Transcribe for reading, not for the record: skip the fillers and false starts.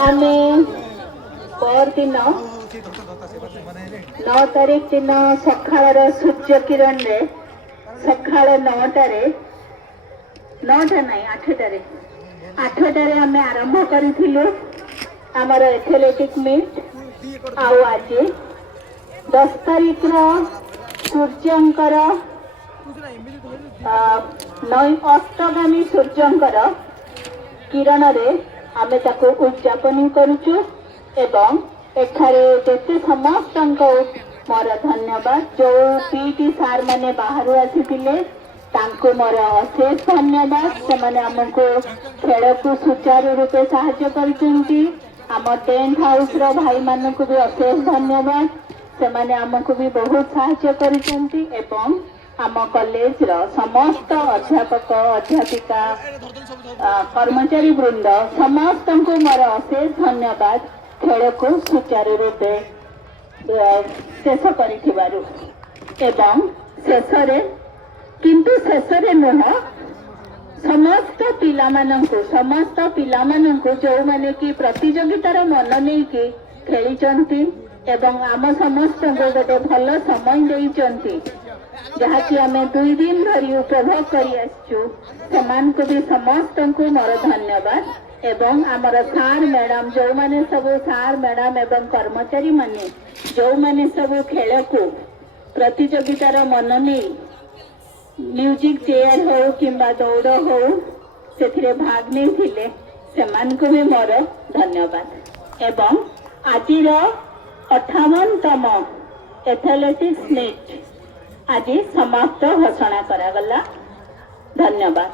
आमे परदिन 9 तारीख दिन सकाळ सूर्य किरण रे सकाळ 9टारे 9टा नहीं 8टारे 8टारे आम आरंभ करूँ आमर एथलेटिक मीट आउ आज 10 तारीख सूर्यंकर अस्तगामी सूर्यंकर किरण रे आमे ताको उद्यापन करुचु एवं एठारे जेते समस्त मोर धन्यवाद जो पीटी सार माने बाहर आसीथिले तांको मोर अशेष धन्यवाद से माने हमको खेल को सुचारू रूपे सहाय्य करचंती आम टेंट हाउस रो भाई मानन को भी अशेष धन्यवाद से माने हमको भी बहुत सहाय्य करचंती एवं आम कॉलेज रो समस्त अध्यापक अध्यापिका कर्मचारी वृंद समस्त को मोर अशेष धन्यवाद खेल को सुचारू रूपे शेष करिथिबारु एवं शेषरे किंतु शेषरे नुह समस्त पिलामानंकु जो माने कि प्रतियोगितार मन नहीं कि खेली एवं आम समस्त गोटे भल समय देइचंती जहाँकि आम 2 दिन धरी उपभोग करी आसचु सेमानकु भी समस्त को मोर धन्यवाद एवं आमर सार मैडम जो माने सब सार मैडम एवं कर्मचारी माने जो माने सब खेल को प्रतियोगितार मन नहीं म्यूजिक चेयर हो किंबा दौड़ हो से भाग नहीं थिले सेमान को भी मोर धन्यवाद एवं आज 58तम एथलेटिक्स मीट आज समाप्त घोषणा करागला। धन्यवाद।